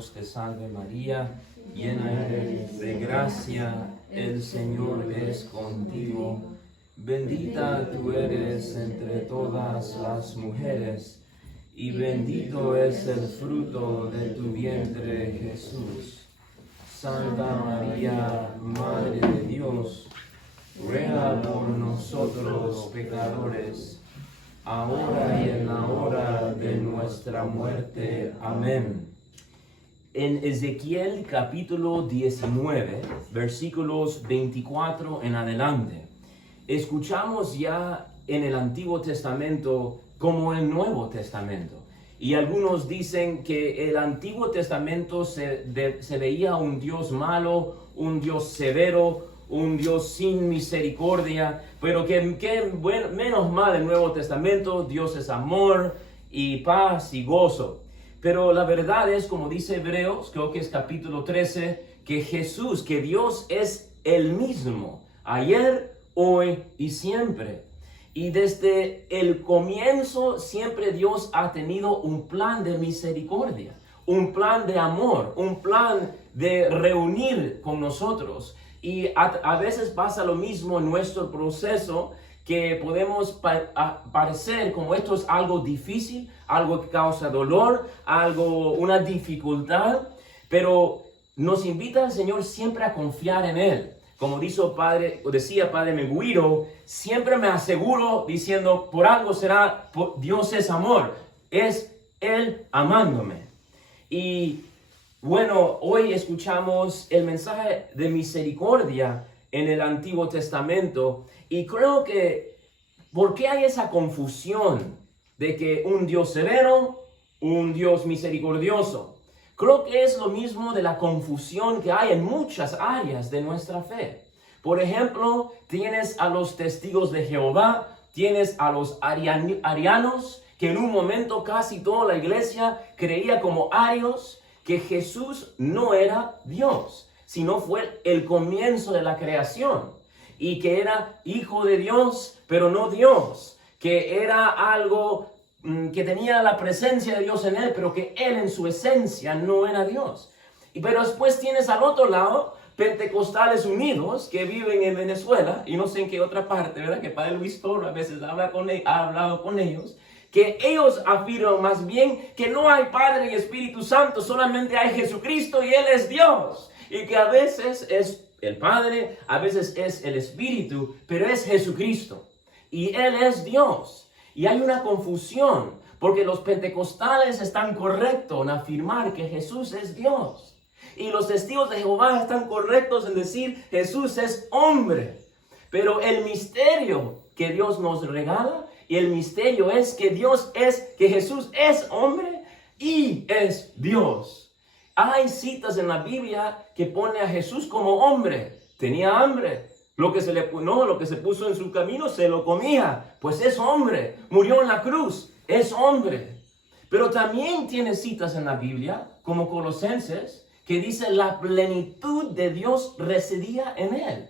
Dios te salve María, llena eres de gracia, el Señor es contigo. Bendita tú eres entre todas las mujeres, y bendito es el fruto de tu vientre, Jesús. Santa María, Madre de Dios, ruega por nosotros pecadores, ahora y en la hora de nuestra muerte. Amén. En Ezequiel capítulo 19, versículos 24 en adelante, escuchamos ya en el Antiguo Testamento como el Nuevo Testamento. Y algunos dicen que el Antiguo Testamento se veía un Dios malo, un Dios severo, un Dios sin misericordia, pero menos mal el Nuevo Testamento, Dios es amor y paz y gozo. Pero la verdad es, como dice Hebreos, creo que es capítulo 13, que Jesús, que Dios es el mismo, ayer, hoy y siempre. Y desde el comienzo siempre Dios ha tenido un plan de misericordia, un plan de amor, un plan de reunir con nosotros. Y a veces pasa lo mismo en nuestro proceso, que podemos parecer como esto es algo difícil, algo que causa dolor, una dificultad, pero nos invita el Señor siempre a confiar en Él. Como decía Padre Meguiro, siempre me aseguro diciendo, por algo será, Dios es amor, es Él amándome. Y bueno, hoy escuchamos el mensaje de misericordia en el Antiguo Testamento, y creo que, ¿por qué hay esa confusión de que un Dios severo, un Dios misericordioso? Creo que es lo mismo de la confusión que hay en muchas áreas de nuestra fe. Por ejemplo, tienes a los testigos de Jehová, tienes a los arianos, que en un momento casi toda la iglesia creía como arios que Jesús no era Dios, sino fue el comienzo de la creación, y que era hijo de Dios, pero no Dios, que era algo que tenía la presencia de Dios en él, pero que él en su esencia no era Dios. Pero después tienes al otro lado Pentecostales Unidos, que viven en Venezuela, y no sé en qué otra parte, ¿verdad? Que Padre Luis Toro a veces ha hablado con ellos, que ellos afirman más bien que no hay Padre y Espíritu Santo, solamente hay Jesucristo y Él es Dios. Y que a veces es el Padre, a veces es el Espíritu, pero es Jesucristo. Y Él es Dios. Y hay una confusión, porque los pentecostales están correctos en afirmar que Jesús es Dios. Y los testigos de Jehová están correctos en decir Jesús es hombre. Pero el misterio que Dios nos regala, y el misterio es que que Jesús es hombre y es Dios. Hay citas en la Biblia que pone a Jesús como hombre. Tenía hambre. Lo que se puso en su camino se lo comía. Pues es hombre. Murió en la cruz. Es hombre. Pero también tiene citas en la Biblia, como Colosenses, que dice la plenitud de Dios residía en él.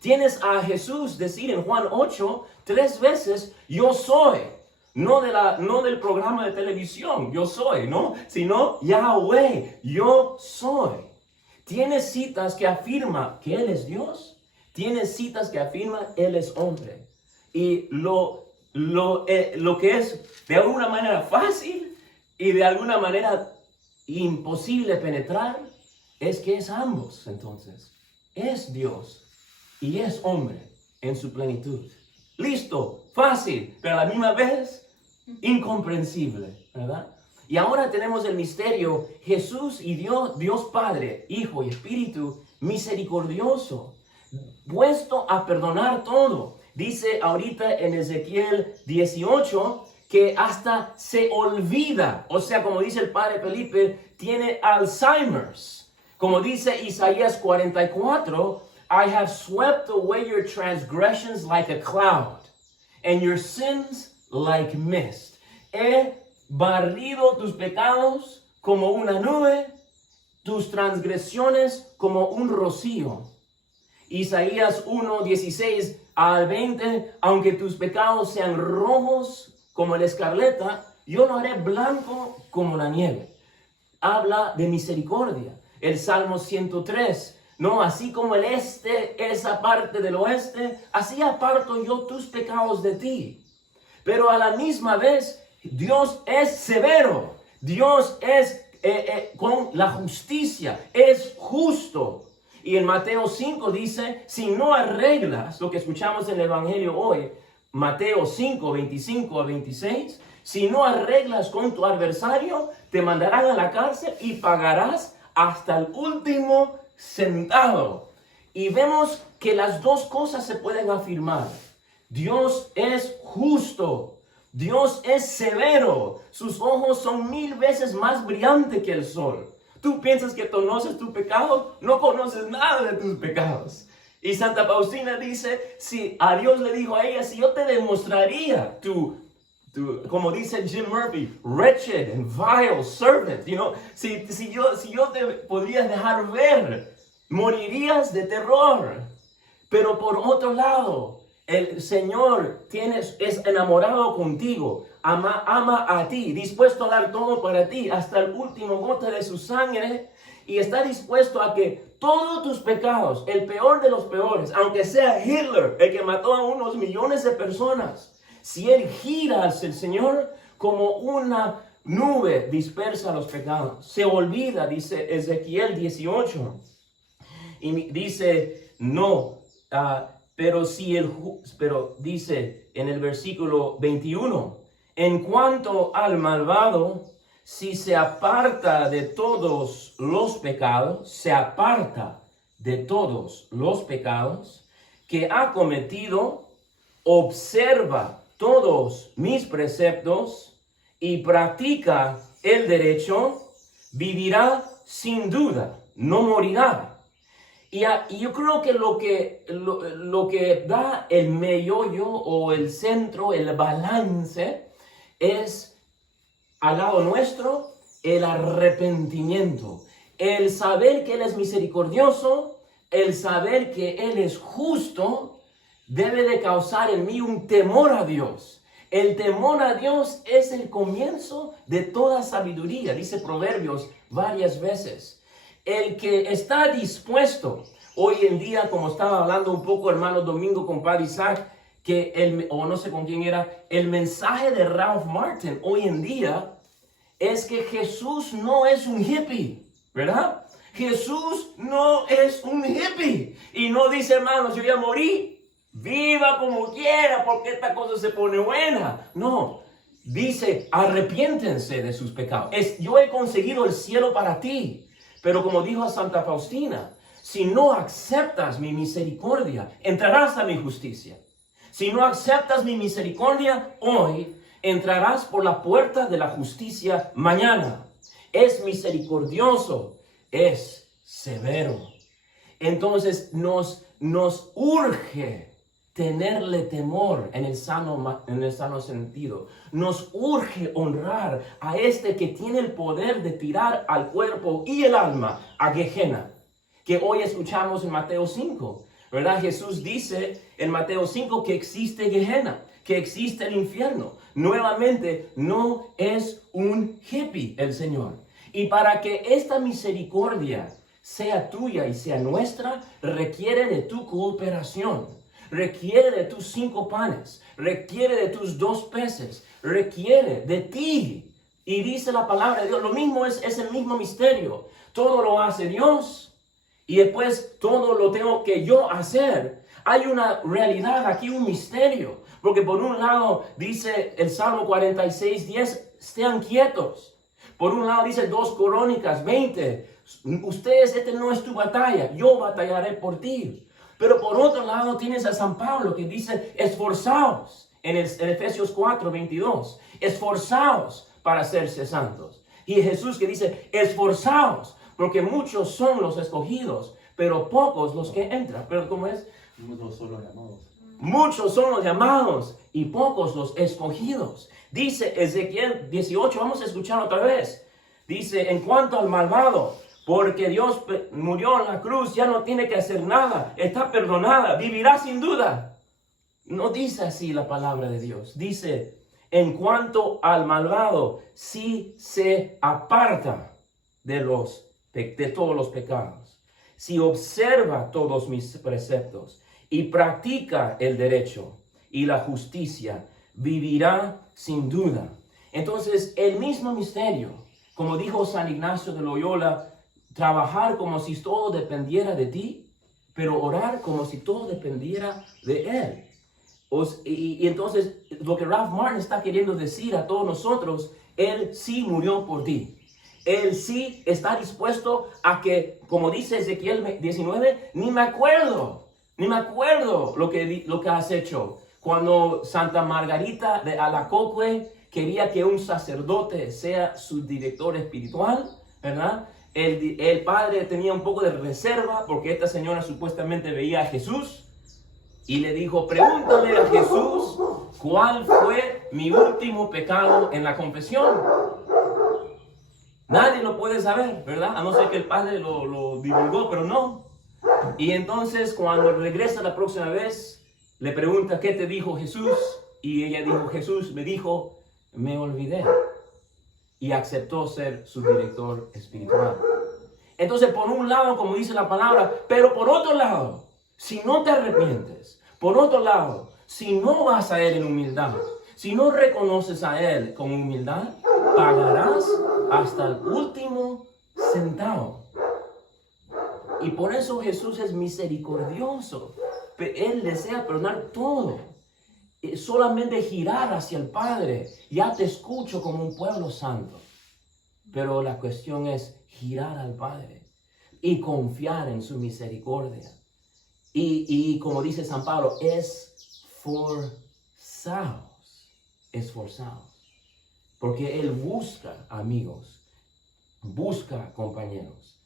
Tienes a Jesús decir en Juan 8, 3 veces, yo soy. No del programa de televisión, yo soy, ¿no? Sino Yahweh, yo soy. Tiene citas que afirma que Él es Dios. Tiene citas que afirman Él es hombre. Y lo que es de alguna manera fácil y de alguna manera imposible penetrar es que es ambos. Entonces, es Dios y es hombre en su plenitud. Listo, fácil, pero a la misma vez incomprensible, ¿verdad? Y ahora tenemos el misterio, Jesús y Dios Padre, Hijo y Espíritu misericordioso, puesto a perdonar todo. Dice ahorita en Ezequiel 18 que hasta se olvida, o sea, como dice el Padre Felipe, tiene Alzheimer's. Como dice Isaías 44, I have swept away your transgressions like a cloud, and your sins like mist. He barrido tus pecados como una nube, tus transgresiones como un rocío. Isaías 1, 16 al 20, aunque tus pecados sean rojos como el escarlata, yo lo haré blanco como la nieve. habla de misericordia. El Salmo 103, no, así como el este es aparte del oeste, así aparto yo tus pecados de ti. Pero a la misma vez, Dios es severo. Dios es con la justicia, es justo. Y en Mateo 5 dice, si no arreglas, lo que escuchamos en el Evangelio hoy, Mateo 5, 25 a 26, si no arreglas con tu adversario, te mandarán a la cárcel y pagarás hasta el último centavo. Y vemos que las dos cosas se pueden afirmar. Dios es justo. Dios es severo. Sus ojos son 1000 veces más brillantes que el sol. Tú piensas que conoces tu pecado, no conoces nada de tus pecados. Y Santa Faustina dice, si a Dios le dijo a ella, si yo te demostraría como dice Jim Murphy, wretched and vile servant, si yo te podría dejar ver, morirías de terror. Pero por otro lado, el Señor es enamorado contigo, ama a ti, dispuesto a dar todo para ti, hasta el último gota de su sangre, y está dispuesto a que todos tus pecados, el peor de los peores, aunque sea Hitler, el que mató a unos millones de personas, si él gira hacia el Señor, como una nube dispersa los pecados. Se olvida, dice Ezequiel 18. Y dice, no, pero dice en el versículo 21, en cuanto al malvado, si se aparta de todos los pecados, que ha cometido, observa todos mis preceptos y practica el derecho, vivirá sin duda, no morirá. Y yo creo que lo que da el meollo o el centro, el balance, es al lado nuestro el arrepentimiento. El saber que Él es misericordioso, el saber que Él es justo, debe de causar en mí un temor a Dios. El temor a Dios es el comienzo de toda sabiduría, dice Proverbios varias veces. El que está dispuesto, hoy en día, como estaba hablando un poco hermano Domingo con Padre Isaac, o no sé con quién era, el mensaje de Ralph Martin hoy en día es que Jesús no es un hippie, ¿verdad? Jesús no es un hippie. Y no dice, hermanos, yo ya morí, viva como quiera, porque esta cosa se pone buena. No, dice, arrepiéntense de sus pecados. Yo he conseguido el cielo para ti. Pero como dijo Santa Faustina, si no aceptas mi misericordia, entrarás a mi justicia. Si no aceptas mi misericordia hoy, entrarás por la puerta de la justicia mañana. Es misericordioso, es severo. Entonces nos urge tenerle temor en el sano sentido. Nos urge honrar a este que tiene el poder de tirar al cuerpo y el alma a Gehenna, que hoy escuchamos en Mateo 5, ¿verdad? Jesús dice en Mateo 5 que existe Gehenna, que existe el infierno. Nuevamente, no es un hippie el Señor. Y para que esta misericordia sea tuya y sea nuestra, requiere de tu cooperación. Requiere de tus 5 panes, requiere de tus 2 peces, requiere de ti. Y dice la palabra de Dios, lo mismo es el mismo misterio. Todo lo hace Dios y después todo lo tengo que yo hacer. Hay una realidad aquí, un misterio. Porque por un lado dice el Salmo 46:10, estén quietos. Por un lado dice 2 Crónicas 20, ustedes, no es tu batalla, yo batallaré por ti. Pero por otro lado tienes a San Pablo que dice, esforzaos, en Efesios 4:22, esforzaos para hacerse santos. Y Jesús que dice, esforzaos, porque muchos son los escogidos, pero pocos los que entran. Pero ¿cómo es? Muchos son los llamados. Muchos son los llamados y pocos los escogidos. Dice Ezequiel 18, vamos a escuchar otra vez. Dice, en cuanto al malvado, porque Dios murió en la cruz, ya no tiene que hacer nada, está perdonada, vivirá sin duda. No dice así la palabra de Dios. Dice, en cuanto al malvado, si se aparta, de todos los pecados, si observa todos mis preceptos y practica el derecho y la justicia, vivirá sin duda. Entonces, el mismo misterio, como dijo San Ignacio de Loyola, trabajar como si todo dependiera de ti, pero orar como si todo dependiera de Él. Y entonces, lo que Ralph Martin está queriendo decir a todos nosotros, Él sí murió por ti. Él sí está dispuesto a que, como dice Ezequiel 19, ni me acuerdo lo que has hecho. Cuando Santa Margarita de Alacoque quería que un sacerdote sea su director espiritual, ¿verdad? El padre tenía un poco de reserva porque esta señora supuestamente veía a Jesús y le dijo, pregúntale a Jesús cuál fue mi último pecado en la confesión. Nadie lo puede saber, ¿verdad? A no ser que el padre lo divulgó, pero no. Y entonces cuando regresa la próxima vez, le pregunta, ¿qué te dijo Jesús? Y ella dijo, Jesús me dijo, me olvidé. Y aceptó ser su director espiritual. Entonces, por un lado, como dice la palabra, pero por otro lado, si no te arrepientes, por otro lado, si no vas a Él en humildad, si no reconoces a Él con humildad, pagarás hasta el último centavo. Y por eso Jesús es misericordioso. Él desea perdonar todo. Solamente girar hacia el Padre. Ya te escucho como un pueblo santo. Pero la cuestión es girar al Padre y confiar en su misericordia. Y como dice San Pablo, esforzados. Porque Él busca amigos, busca compañeros.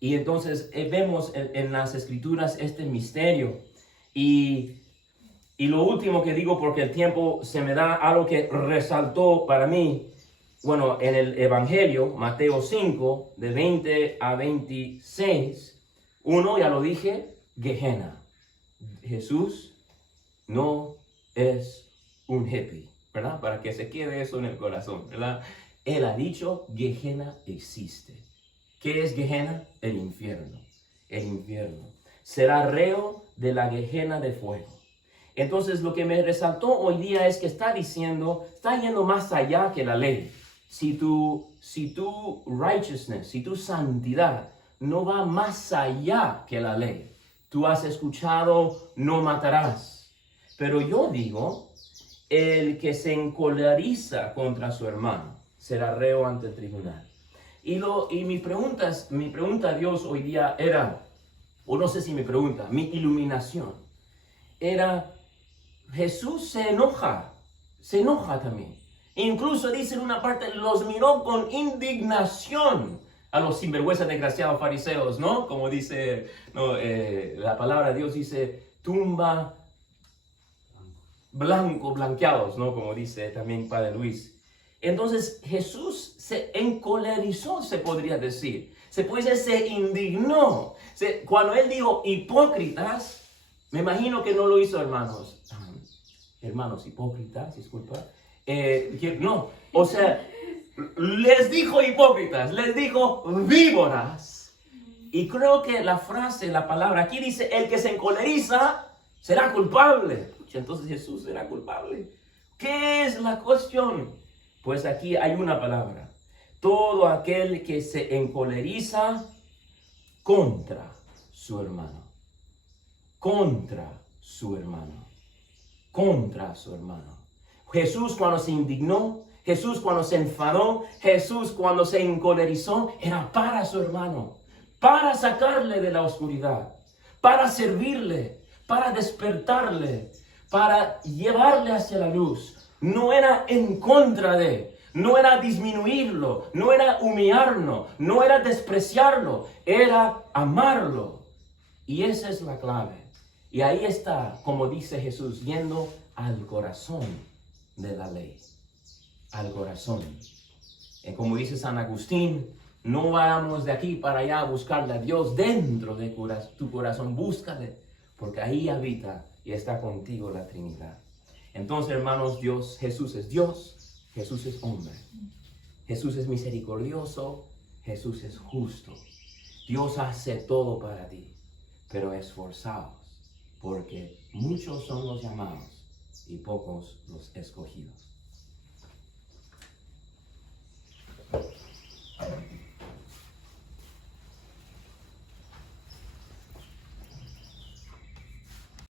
Y entonces vemos en las Escrituras este misterio. Y lo último que digo, porque el tiempo se me da, algo que resaltó para mí, bueno, en el Evangelio, Mateo 5, de 20 a 26, uno, ya lo dije, Gehenna. Jesús no es un hippie, ¿verdad? Para que se quede eso en el corazón, ¿verdad? Él ha dicho, Gehenna existe. ¿Qué es Gehenna? El infierno. El infierno. Será reo de la Gehenna de fuego. Entonces, lo que me resaltó hoy día es que está diciendo, está yendo más allá que la ley. Si tu righteousness, si tu santidad no va más allá que la ley. Tú has escuchado, no matarás. Pero yo digo, el que se encoleriza contra su hermano será reo ante el tribunal. Y mi pregunta a Dios hoy día era, o no sé si mi pregunta, mi iluminación, era, Jesús se enoja también. Incluso dice en una parte, los miró con indignación a los sinvergüenzas desgraciados fariseos, ¿no? Como dice la palabra de Dios, dice, tumba blanqueados, ¿no? Como dice también Padre Luis. Entonces Jesús se encolerizó, se podría decir. Se puede decir, se indignó. Cuando Él dijo hipócritas, me imagino que no lo hizo hermanos hipócritas, disculpa. No, o sea, les dijo hipócritas, les dijo víboras. Y creo que la palabra aquí dice, el que se encoleriza será culpable. Entonces Jesús será culpable. ¿Qué es la cuestión? Pues aquí hay una palabra. Todo aquel que se encoleriza contra su hermano. Contra su hermano. Contra su hermano. Jesús cuando se indignó, Jesús cuando se enfadó, Jesús cuando se encolerizó, era para su hermano, para sacarle de la oscuridad, para servirle, para despertarle, para llevarle hacia la luz. No era en contra de, no era disminuirlo, no era humillarlo, no era despreciarlo, era amarlo. Y esa es la clave. Y ahí está, como dice Jesús, yendo al corazón de la ley, al corazón. Y como dice San Agustín, no vayamos de aquí para allá a buscarle a Dios dentro de tu corazón, búscale, porque ahí habita y está contigo la Trinidad. Entonces, hermanos, Jesús es hombre, Jesús es misericordioso, Jesús es justo. Dios hace todo para ti, pero esforzaos, porque muchos son los llamados y pocos los escogidos.